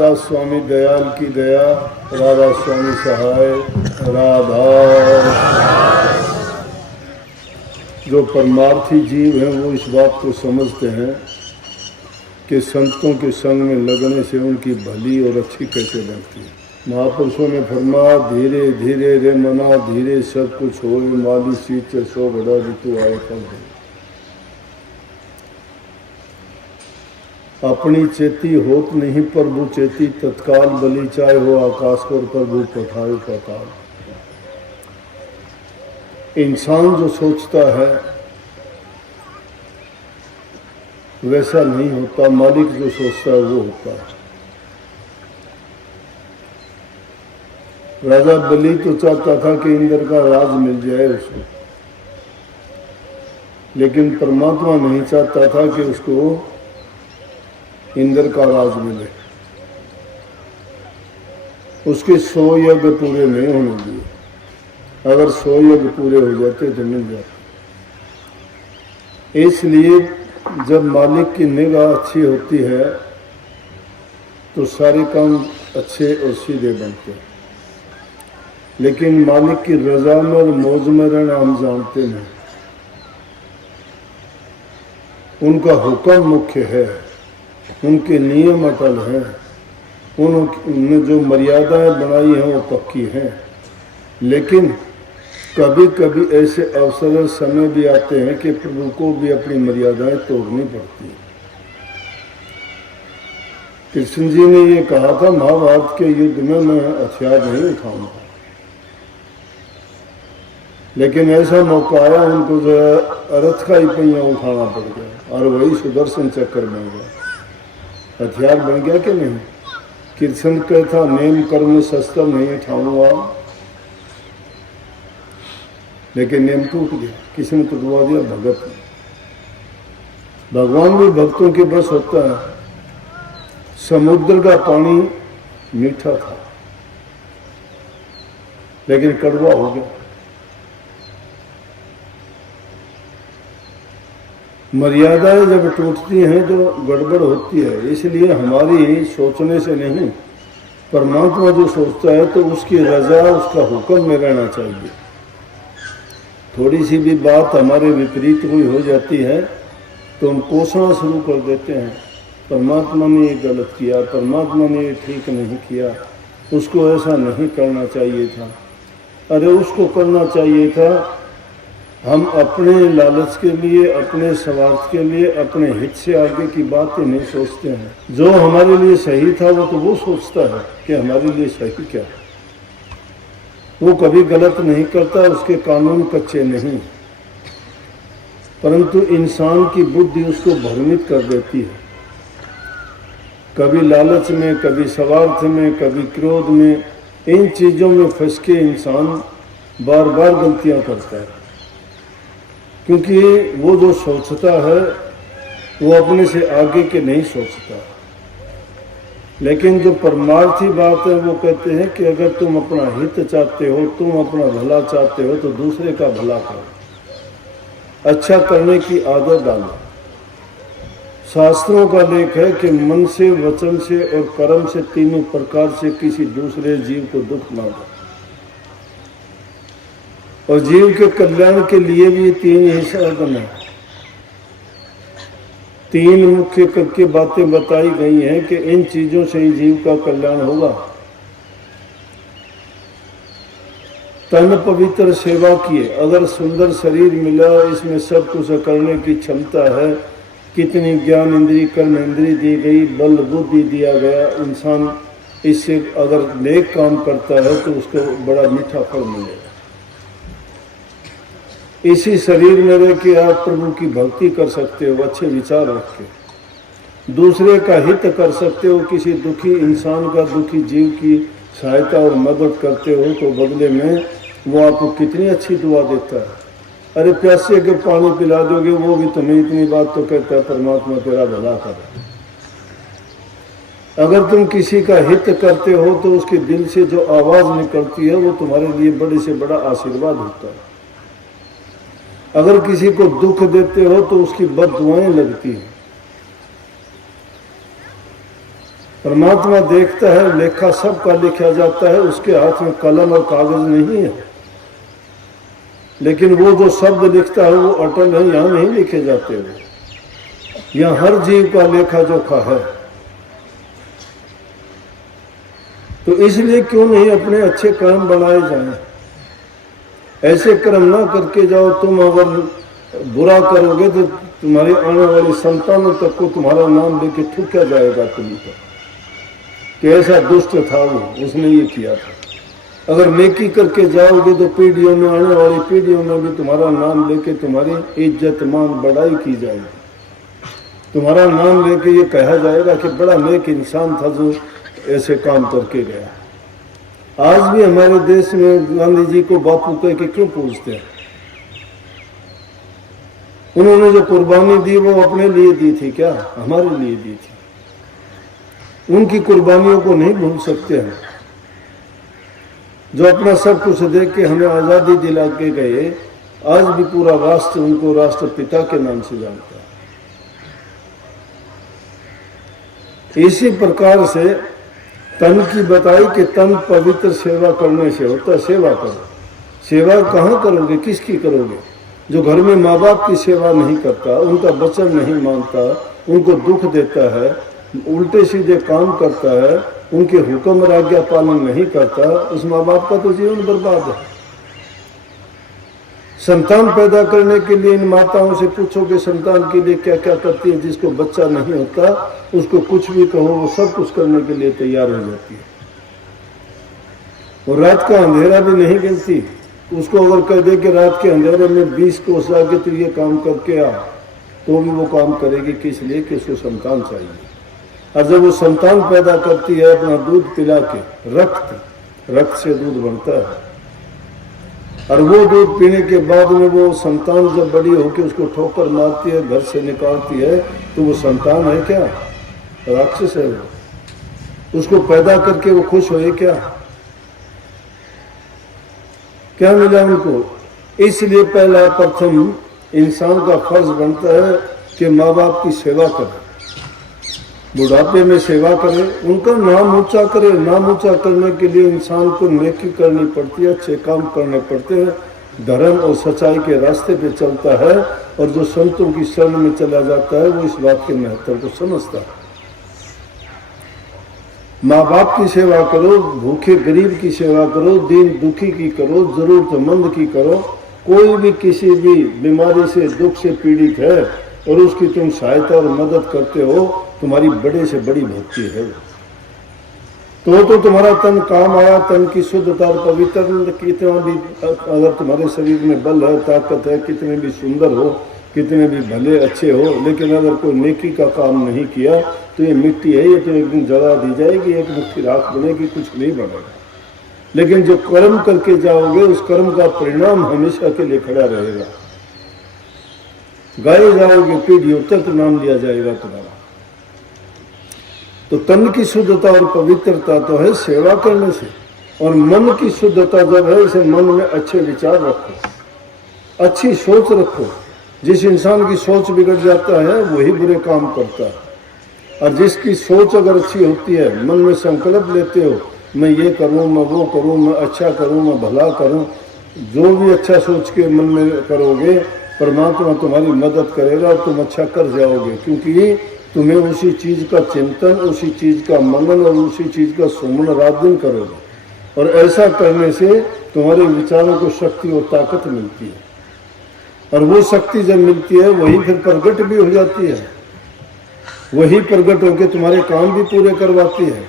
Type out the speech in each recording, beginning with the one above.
राधा स्वामी दयाल की दया, राधा स्वामी सहाय, राधा। जो परमार्थी जीव हैं वो इस बात को समझते हैं कि संतों के संग में लगने से उनकी भली और अच्छी कैसे बनती है। महापुरुषों ने फरमाया, धीरे धीरे रे मना, धीरे सब कुछ हो, माली सींच सो घड़ा ऋतु आए कल। अपनी चेती होत नहीं प्रभु चेती, तत्काल बलि चाहे हो आकाश पर प्रभु पठाए पाताल। इंसान जो सोचता है वैसा नहीं होता, मालिक जो सोचता है वो होता है। राजा बलि तो चाहता था कि इंद्र का राज मिल जाए उसको, लेकिन परमात्मा नहीं चाहता था कि उसको इंद्र का राज मिले। उसके 100 यज्ञ पूरे नहीं होने दिए, अगर 100 यज्ञ पूरे हो जाते तो मिल जाते। इसलिए जब मालिक की निगाह अच्छी होती है तो सारे काम अच्छे और सीधे बनते हैं, लेकिन मालिक की रजा में और मौज में रहना हम जानते नहीं। उनका हुक्म मुख्य है, उनके नियम अटल हैं, उन्होंने जो मर्यादाएं बनाई हैं वो पक्की हैं। लेकिन कभी कभी ऐसे अवसर और समय भी आते हैं कि प्रभु को भी अपनी मर्यादाएं तोड़नी पड़ती हैं। कृष्ण जी ने ये कहा था, महाभारत के युद्ध में मैं हथियार नहीं उठाऊंगा, लेकिन ऐसा मौका आया उनको जो रथ का ही पहिया उठाना पड़ गया और वही सुदर्शन चक्र बन गया। हथियार बन गया कि नहीं? कृष्ण कहता, नेम कर्म शस्त्र नहीं उठाऊंगा, लेकिन नेम टूट गया, किसी ने टूटवा दिया, भगत ने। भगवान भी भक्तों के बस होता है। समुद्र का पानी मीठा था लेकिन कड़वा हो गया। मर्यादाएं जब टूटती हैं तो गड़बड़ होती है। इसलिए हमारी सोचने से नहीं, परमात्मा जो सोचता है तो उसकी रजा, उसका हुक्म में रहना चाहिए। थोड़ी सी भी बात हमारे विपरीत हुई हो जाती है तो हम कोसना शुरू कर देते हैं, परमात्मा ने ये गलत किया, परमात्मा ने ये ठीक नहीं किया, उसको ऐसा नहीं करना चाहिए था, अरे उसको करना चाहिए था। हम अपने लालच के लिए, अपने स्वार्थ के लिए, अपने हित से आगे की बातें नहीं सोचते हैं। जो हमारे लिए सही था वो तो वो सोचता है कि हमारे लिए सही क्या है। वो कभी गलत नहीं करता, उसके कानून कच्चे नहीं, परंतु इंसान की बुद्धि उसको भ्रमित कर देती है। कभी लालच में, कभी स्वार्थ में, कभी क्रोध में, इन चीज़ों में फंस के इंसान बार बार गलतियां करता है, क्योंकि वो जो सोचता है वो अपने से आगे के नहीं सोचता। लेकिन जो परमार्थी बात है वो कहते हैं कि अगर तुम अपना हित चाहते हो, तुम अपना भला चाहते हो तो दूसरे का भला करो, अच्छा करने की आदत डालो। शास्त्रों का लेख है कि मन से, वचन से और कर्म से, तीनों प्रकार से किसी दूसरे जीव को दुख ना दो। और जीव के कल्याण के लिए भी 3 ही साधन है। 3 मुख्य करके बातें बताई गई हैं कि इन चीजों से ही जीव का कल्याण होगा। तन पवित्र सेवा किए, अगर सुंदर शरीर मिला, इसमें सब कुछ करने की क्षमता है, कितनी ज्ञान इंद्री, कर्म इंद्री दी गई, बल बुद्धि दिया गया, इंसान इससे अगर नेक काम करता है तो उसको बड़ा मीठा फल मिलेगा। इसी शरीर में रह के आप प्रभु की भक्ति कर सकते हो, अच्छे विचार रख के दूसरे का हित कर सकते हो, किसी दुखी इंसान का, दुखी जीव की सहायता और मदद करते हो तो बदले में वो आपको कितनी अच्छी दुआ देता है। अरे प्यासे के पानी पिला दोगे वो भी तुम्हें इतनी बात तो कहता है, परमात्मा तेरा भला करे। अगर तुम किसी का हित करते हो तो उसके दिल से जो आवाज निकलती है वो तुम्हारे लिए बड़े से बड़ा आशीर्वाद होता है। अगर किसी को दुख देते हो तो उसकी बद दुआएं लगती हैं। परमात्मा देखता है, लेखा सबका लिखा जाता है, उसके हाथ में कलम और कागज नहीं है, लेकिन वो जो शब्द लिखता है वो अटल है, यहाँ नहीं लिखे जाते वो। यहाँ हर जीव का लेखा जोखा है। तो इसलिए क्यों नहीं अपने अच्छे कर्म बनाए जाएं। ऐसे कर्म ना करके जाओ। तुम अगर बुरा करोगे तो तुम्हारी आने वाली संतानों तक को तुम्हारा नाम लेके थूका जाएगा तुम पर कि ऐसा दुष्ट था वो, उसने ये किया था। अगर नेकी करके जाओगे तो पीढ़ियों में, आने वाली पीढ़ियों में भी तुम्हारा नाम लेके तुम्हारी इज्जत मान बढ़ाई की जाएगी। तुम्हारा नाम लेके ये कहा जाएगा कि बड़ा नेक इंसान था जो ऐसे काम करके गया। आज भी हमारे देश में गांधी जी को बापू कह के क्यों पूछते हैं? उन्होंने जो कुर्बानी दी वो अपने लिए दी थी क्या? हमारे लिए दी थी। उनकी कुर्बानियों को नहीं भूल सकते हम, जो अपना सब कुछ देख के हमें आजादी दिला के गए। आज भी पूरा राष्ट्र उनको राष्ट्रपिता के नाम से जानता है। इसी प्रकार से तन की बताई कि तन पवित्र सेवा करने से होता है। सेवा करो। सेवा कहाँ करोगे, किसकी करोगे? जो घर में माँ बाप की सेवा नहीं करता, उनका वचन नहीं मानता, उनको दुख देता है, उल्टे सीधे काम करता है, उनके हुक्म आज्ञा पालन नहीं करता, उस माँ बाप का तो जीवन बर्बाद है। संतान पैदा करने के लिए इन माताओं से पूछोगे संतान के लिए क्या क्या करती है। जिसको बच्चा नहीं होता उसको कुछ भी कहो वो सब कुछ करने के लिए तैयार हो जाती है। और रात का अंधेरा भी नहीं गिनती। उसको अगर कह दे कि रात के अंधेरे में 20 कोस आके तो ये काम करके आ, तो भी वो काम करेगी। किस लिए? कि उसको संतान चाहिए। और जब वो संतान पैदा करती है अपना दूध पिला के, रक्त से दूध बनता है, और वो दूध पीने के बाद में वो संतान जब बड़ी होकर उसको ठोकर मारती है, घर से निकालती है, तो वो संतान है क्या? राक्षस है वो। उसको पैदा करके वो खुश होए क्या? क्या मिला उनको? इसलिए पहला प्रथम इंसान का फर्ज बनता है कि माँ बाप की सेवा करे, बुढ़ापे में सेवा करे, उनका नाम ऊंचा करे। नाम ऊंचा करने के लिए इंसान को नेकी करनी पड़ती है, अच्छे काम करने पड़ते हैं, धर्म और सच्चाई के रास्ते पे चलता है। और जो संतों की शरण में चला जाता है वो इस बात के महत्व को समझता है। माँ बाप की सेवा करो, भूखे गरीब की सेवा करो, दीन दुखी की करो, जरूरतमंद की करो। कोई भी किसी भी बीमारी से, दुख से पीड़ित है और उसकी तुम सहायता और मदद करते हो, तुम्हारी बड़े से बड़ी भक्ति है। तो तुम्हारा तन काम आया। तन की शुद्धता और पवित्र, कितना भी अगर तुम्हारे शरीर में बल है, ताकत है, कितने भी सुंदर हो, कितने भी भले अच्छे हो, लेकिन अगर कोई नेकी का काम नहीं किया तो ये मिट्टी है, ये तो एक दिन जला दी जाएगी, एक मुट्ठी राख बनेगी, कुछ नहीं बनेगा। लेकिन जो कर्म करके जाओगे उस कर्म का परिणाम हमेशा के लिए खड़ा रहेगा। गाए जाओगे, पीढ़ियों तक नाम लिया जाएगा तुम्हारा। तो तन की शुद्धता और पवित्रता तो है सेवा करने से, और मन की शुद्धता जब है, इसे मन में अच्छे विचार रखो, अच्छी सोच रखो। जिस इंसान की सोच बिगड़ जाता है वही बुरे काम करता है, और जिसकी सोच अगर अच्छी होती है, मन में संकल्प लेते हो मैं ये करूं, मैं वो करूं, मैं अच्छा करूं, मैं भला करूं, जो भी अच्छा सोच के मन में करोगे परमात्मा तुम्हारी मदद करेगा, तुम अच्छा कर जाओगे। क्योंकि तुम्हें उसी चीज का चिंतन, उसी चीज का मनन और उसी चीज का सुमन रात दिन करोगे। और ऐसा करने से तुम्हारे विचारों को शक्ति और ताकत मिलती है, और वो शक्ति जब मिलती है वही फिर प्रकट भी हो जाती है। वही प्रकट होकर तुम्हारे काम भी पूरे करवाती है।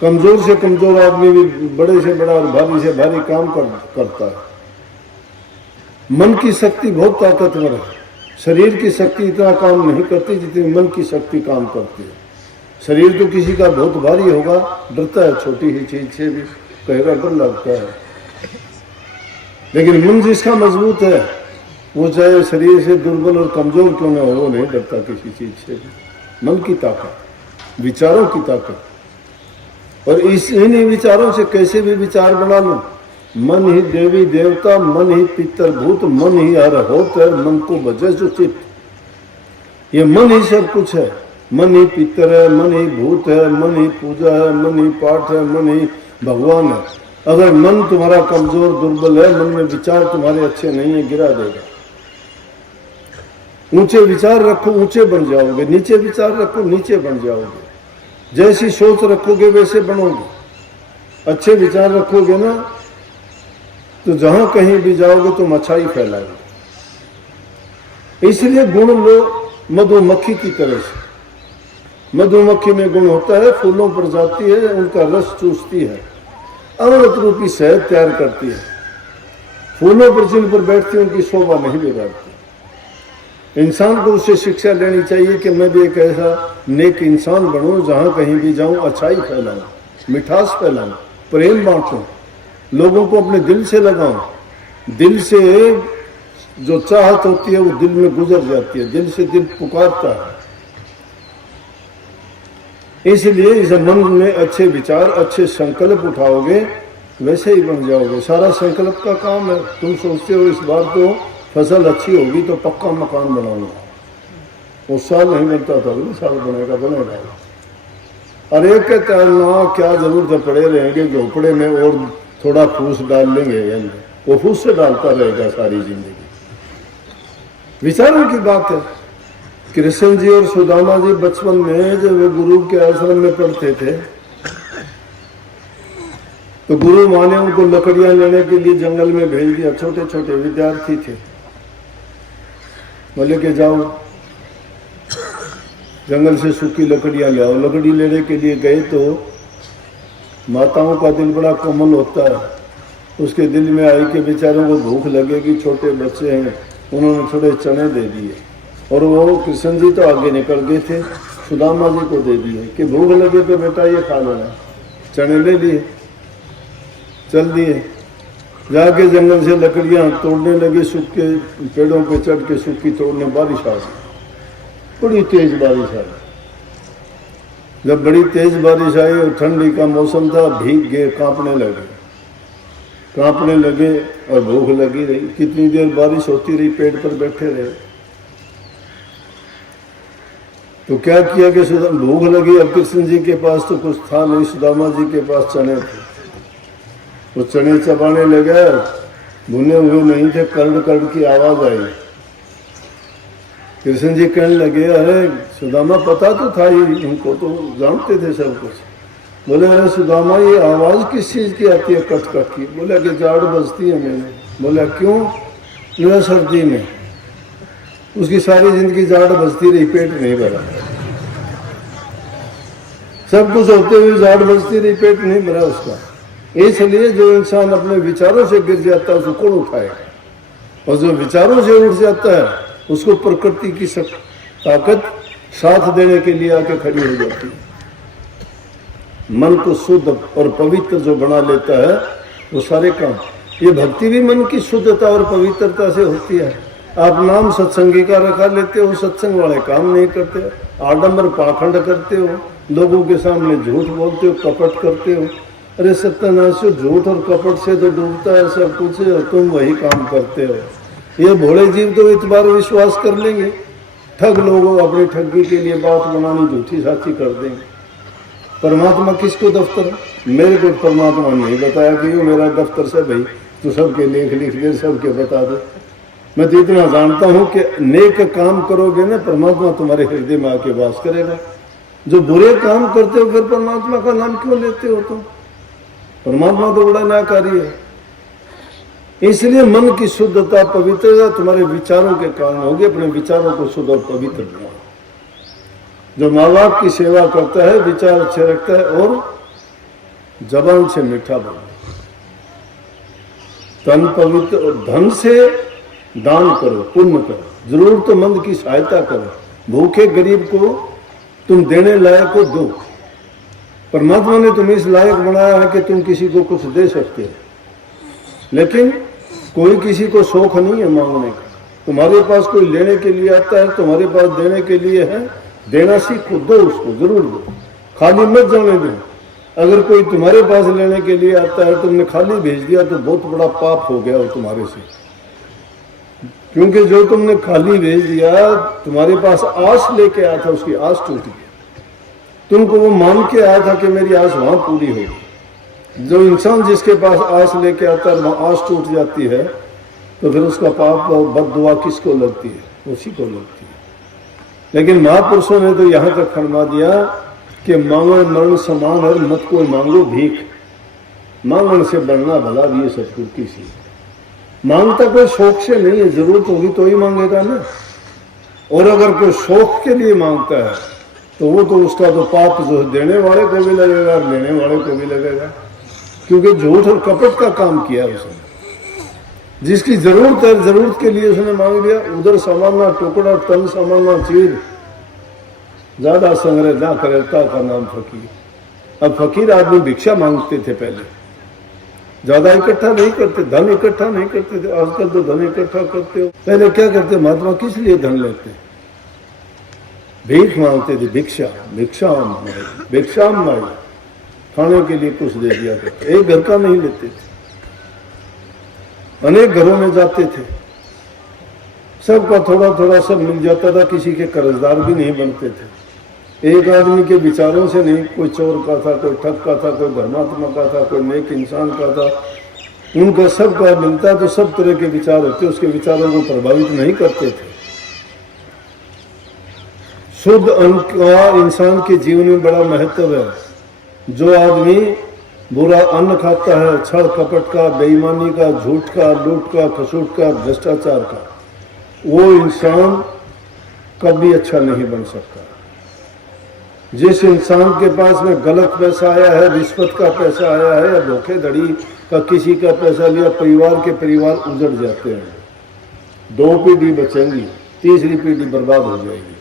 कमजोर से कमजोर आदमी भी बड़े से बड़ा और भारी से भारी काम करता है। मन की शक्ति बहुत ताकतवर है। शरीर की शक्ति इतना काम नहीं करती जितनी मन की शक्ति काम करती है। शरीर तो किसी का बहुत भारी होगा, डरता है छोटी ही चीज से भी, कहेगा डर लगता है। लेकिन मन जिसका मजबूत है वो चाहे शरीर से दुर्बल और कमजोर क्यों न हो, वो नहीं डरता किसी चीज से भी। मन की ताकत, विचारों की ताकत, और इन्हीं विचारों से कैसे भी विचार बना लो। मन ही देवी देवता, मन ही पितरभूत, मन ही हर होत है, मन को बजे जो चित्त। ये मन ही सब कुछ है। मन ही पितर है, मन ही भूत है, मन ही पूजा है, मन ही पाठ है, मन ही भगवान है। अगर मन तुम्हारा कमजोर दुर्बल है, मन में विचार तुम्हारे अच्छे नहीं है, गिरा देगा। ऊंचे विचार रखो, ऊंचे बन जाओगे। नीचे विचार रखो, नीचे बन जाओगे। जैसी सोच रखोगे वैसे बनोगे। अच्छे विचार रखोगे ना तो जहां कहीं भी जाओगे तुम अच्छाई फैलाओगे। इसलिए गुण लो मधुमक्खी की तरह से। मधुमक्खी में गुण होता है, फूलों पर जाती है, उनका रस चूसती है, अमृत रूपी शहद तैयार करती है। फूलों पर जिन पर बैठती है उनकी शोभा नहीं बिगाड़ती। इंसान को उससे शिक्षा लेनी चाहिए कि मैं भी एक ऐसा नेक इंसान बनूं, जहां कहीं भी जाऊं अच्छाई फैलाऊं, मिठास फैलाऊं, प्रेम बांटूं, लोगों को अपने दिल से लगाऊं। दिल से जो चाहत होती है वो दिल में गुजर जाती है, दिल से दिल पुकारता है। इसलिए इस मन में अच्छे विचार, अच्छे संकल्प उठाओगे, वैसे ही बन जाओगे। सारा संकल्प का काम है। तुम सोचते हो इस बार तो फसल अच्छी होगी तो पक्का मकान बनाऊंगा। उस साल नहीं बनता था, अगले साल बनेगा। और एक कहता है ना, क्या जरूरत है, पड़े रहेंगे झोपड़े में और थोड़ा फूस डाल लेंगे, वो फूस से डालता रहेगा सारी जिंदगी। विचारों की बात है। कृष्ण जी और सुदामा जी बचपन में जब वे गुरु के आश्रम में पढ़ते थे तो गुरु माँ ने उनको लकड़ियां लेने के लिए जंगल में भेज दिया। छोटे छोटे विद्यार्थी थे। बोले कि जाओ जंगल से सूखी लकड़ियां ले आओ। लकड़ी लेने के लिए गए तो माताओं का दिल बड़ा कोमल होता है। उसके दिल में आई कि बेचारों को भूख लगेगी, छोटे बच्चे हैं। उन्होंने थोड़े चने दे दिए और वो कृष्ण जी तो आगे निकल गए थे, सुदामा जी को दे दिए कि भूख लगे तो बेटा ये खा लेना। चने ले लिए, चल दिए। जाके जंगल से लकड़ियां तोड़ने लगे, सूखे पेड़ों पे चढ़ के सूखी तोड़ने। बारिश आ गई, बड़ी तेज बारिश आई। जब बड़ी तेज बारिश आई और ठंडी का मौसम था, भीग गए, कांपने लगे और भूख लगी रही। कितनी देर बारिश होती रही, पेड़ पर बैठे रहे। तो क्या किया कि भूख लगी, अब कृष्ण जी के पास तो कुछ था नहीं, सुदामा जी के पास चने थे। वो चने चबाने लगे, भुने हुए नहीं थे, करड़ करड़ की आवाज आई। कृष्ण जी कहने लगे, अरे सुदामा पता तो था ही, उनको तो जानते थे सब कुछ। बोले, अरे सुदामा ये आवाज किस चीज की आती है कट कट की? बोले कि जाड़ बजती है मैंने। बोला क्यों? बोला सर्दी में। उसकी सारी जिंदगी जाड़ बजती रही, पेट नहीं भरा। सब कुछ होते हुए जाड़ बजती रही, पेट नहीं भरा उसका। इसलिए जो इंसान अपने विचारों से गिर जाता है उसको कौन उठाएगा? और जो विचारों से उठ जाता है उसको प्रकृति की ताकत साथ देने के लिए आके खड़ी हो जाती है। मन को शुद्ध और पवित्र जो बना लेता है वो सारे काम। ये भक्ति भी मन की शुद्धता और पवित्रता से होती है। आप नाम सत्संगी का रखा लेते हो, सत्संग वाले काम नहीं करते, आडंबर पाखंड करते हो, लोगों के सामने झूठ बोलते हो, कपट करते हो। अरे सत्यानाश, झूठ और कपट से तो डूबता है सब कुछ, और तुम वही काम करते हो। ये भोले जीव तो इतबार विश्वास कर लेंगे। ठग लोगों अपनी ठगी के लिए बात बनानी झूठी साची कर देंगे। परमात्मा किसको दफ्तर? मेरे को परमात्मा नहीं बताया कि मेरा दफ्तर से भाई तू सबके लेख लिख दे, सबके बता दे। मैं तो इतना जानता हूं कि नेक काम करोगे ना, परमात्मा तुम्हारे हृदय में आके वास करेगा। जो बुरे काम करते हो फिर परमात्मा का नाम क्यों लेते हो? तुम परमात्मा तो बड़ा न्यायकारी है। इसलिए मन की शुद्धता, पवित्रता तुम्हारे विचारों के कारण होगी। अपने विचारों को शुद्ध और पवित्र बनाओ। जो माँ बाप की सेवा करता है, विचार अच्छे रखता है और जबान से मीठा बोले, तन पवित्र और धन से दान करो, पुण्य करो, जरूरतमंद की सहायता करो, भूखे गरीब को तुम देने लायक को दो। परमात्मा ने तुम्हें इस लायक बनाया है कि तुम किसी को कुछ दे सकते हो, लेकिन कोई किसी को शौक नहीं है मांगने का। तुम्हारे पास कोई लेने के लिए आता है, तुम्हारे पास देने के लिए है, देना सीखो, दो उसको, जरूर दो, खाली मत जाने दो। अगर कोई तुम्हारे पास लेने के लिए आता है, तुमने खाली भेज दिया तो बहुत बड़ा पाप हो गया वो तुम्हारे से। क्योंकि जो तुमने खाली भेज दिया, तुम्हारे पास आस लेके आया था, उसकी आस टूट गई। तुमको वो मान के आया था कि मेरी आस वहां पूरी होगी। जो इंसान जिसके पास आस लेके आता है, आस टूट जाती है, तो फिर उसका पाप और बद्दुआ किसको लगती है? उसी को लगती है। लेकिन महापुरुषों ने तो यहां तक फरमा दिया कि मांगण मरण समान है, मत कोई मांगो भीख। मांगण से बढ़ना भला भी है सतगुरु की सी। मांगता कोई शौक से नहीं है, जरूरत होगी तो ही मांगेगा ना। और अगर कोई शौक के लिए मांगता है तो वो तो उसका तो पाप जो देने वाले को भी लगेगा और लेने वाले को भी लगेगा, क्योंकि झूठ और कपट का काम किया उसने। जिसकी जरूरत है, जरूरत के लिए उसने मांग लिया। उधर सामाना टुकड़ा, तन सामाना चीज, ज्यादा संग्रह ना करेता का नाम फकीर। अब फकीर आदमी भिक्षा मांगते थे पहले, ज्यादा इकट्ठा नहीं करते, धन इकट्ठा नहीं करते थे। आजकल तो धन इकट्ठा करते हो। पहले क्या करते महात्मा, किस लिए धन लेते? भीख मांगते थे, भिक्षा, भिक्षाम माई, भिक्षाम माई, खाने के लिए कुछ दे दिया करते। एक घर का नहीं लेते थे, अनेक घरों में जाते थे, सबका थोड़ा थोड़ा सब मिल जाता था, किसी के कर्जदार भी नहीं बनते थे। एक आदमी के विचारों से नहीं, कोई चोर का था, कोई ठग का था, कोई धर्मात्मा का था, कोई नेक इंसान का था, उनका सबका मिलता तो सब तरह के विचार होते, उसके विचारों को प्रभावित नहीं करते थे। शुद्ध अन्न का इंसान के जीवन में बड़ा महत्व है। जो आदमी बुरा अन्न खाता है, छल कपट का, बेईमानी का, झूठ का, लूट का, खसूट का, भ्रष्टाचार का, वो इंसान कभी अच्छा नहीं बन सकता। जिस इंसान के पास में गलत पैसा आया है, रिश्वत का पैसा आया है या धोखेधड़ी का किसी का पैसा लिया, परिवार के परिवार उजड़ जाते हैं। 2 पीढ़ी बचेंगी, तीसरी पीढ़ी बर्बाद हो जाएगी।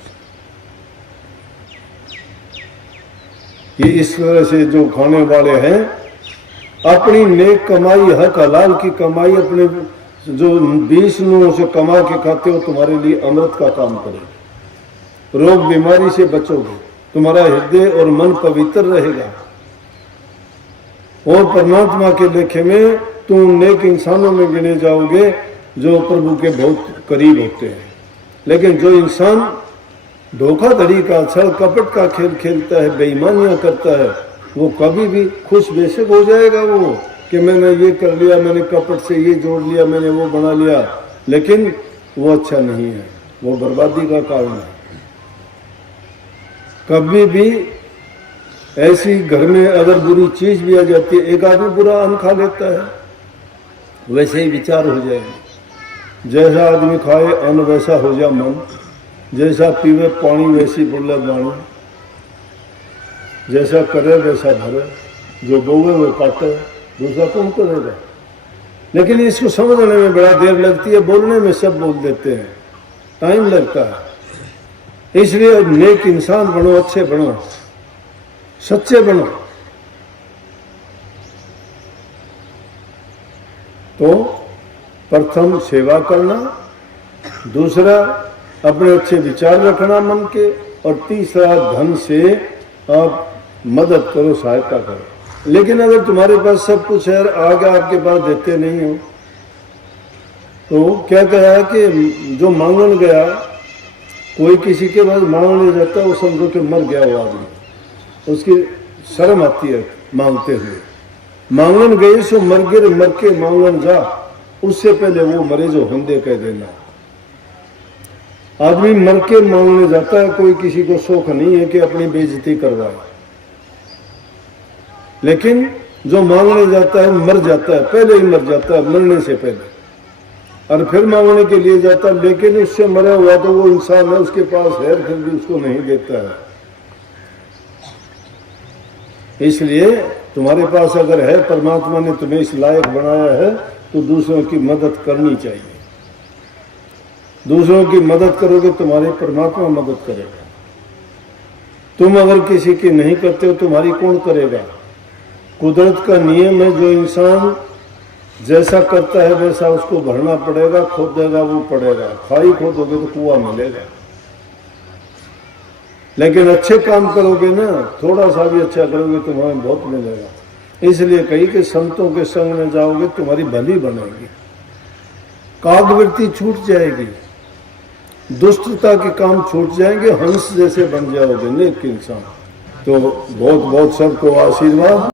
ये इस तरह से जो खाने वाले हैं, अपनी नेक कमाई, हक हलाल की कमाई, अपने जो 20 नूरों से कमा के खाते हो, तुम्हारे लिए अमृत का काम करेगा। रोग बीमारी से बचोगे, तुम्हारा हृदय और मन पवित्र रहेगा, और परमात्मा के लेखे में तुम नेक इंसानों में गिने जाओगे जो प्रभु के बहुत करीब होते हैं। लेकिन जो इंसान धोखाधड़ी का, छल कपट का खेल खेलता है, बेईमानियां करता है, वो कभी भी खुश बेशक हो जाएगा वो कि मैंने ये कर लिया, मैंने कपट से ये जोड़ लिया, मैंने वो बना लिया, लेकिन वो अच्छा नहीं है, वो बर्बादी का कारण है। कभी भी ऐसी घर में अगर बुरी चीज भी आ जाती है, एक आदमी बुरा अन्न खा लेता है, वैसे ही विचार हो जाएंगे। जैसा आदमी खाए अन्न वैसा हो जा मन, जैसा पीवे पानी वैसी बुल्ला बाणी, जैसा करे वैसा भरे, जो बोवे वो काटे, दूसरा कौन करेगा। लेकिन इसको समझने में बड़ा देर लगती है, बोलने में सब बोल देते हैं, टाइम लगता है। इसलिए नेक इंसान बनो, अच्छे बनो, सच्चे बनो। तो प्रथम सेवा करना, दूसरा अपने अच्छे विचार रखना मन के, और तीसरा धन से आप मदद करो, सहायता करो। लेकिन अगर तुम्हारे पास सब कुछ है, आगे आपके पास देते नहीं हो, तो क्या कहा कि जो मांगने गया, कोई किसी के पास मांगने जाता, वो समझो कि मर गया वो आदमी, उसकी शर्म आती है मांगते हुए। मांगन गए सो मर गिर, मर के मांगन जा, उससे पहले वो मरे जो हंदे कह देना। आदमी मर के मांगने जाता है, कोई किसी को शौक नहीं है कि अपनी बेइज्जती करवाए। लेकिन जो मांगने जाता है मर जाता है, पहले ही मर जाता है, मरने से पहले, और फिर मांगने के लिए जाता है, लेकिन उससे मरा हुआ तो वो इंसान है, उसके पास है, फिर भी उसको नहीं देता है। इसलिए तुम्हारे पास अगर है, परमात्मा ने तुम्हें इस लायक बनाया है, तो दूसरों की मदद करनी चाहिए। दूसरों की मदद करोगे, तुम्हारे परमात्मा मदद करेगा। तुम अगर किसी की नहीं करते हो, तुम्हारी कौन करेगा। कुदरत का नियम है, जो इंसान जैसा करता है वैसा उसको भरना पड़ेगा, खोदेगा वो पड़ेगा। खाई खोदोगे तो कुआं मिलेगा। लेकिन अच्छे काम करोगे ना, थोड़ा सा भी अच्छा करोगे, तुम्हें बहुत मिलेगा। इसलिए कही कि संतों के संग में जाओगे, तुम्हारी भली बनेगी। कागवृत्ति छूट जाएगी, दुष्टता के काम छूट जाएंगे, हंस जैसे बन जाओगे नेक इंसान। तो बहुत बहुत सबको आशीर्वाद।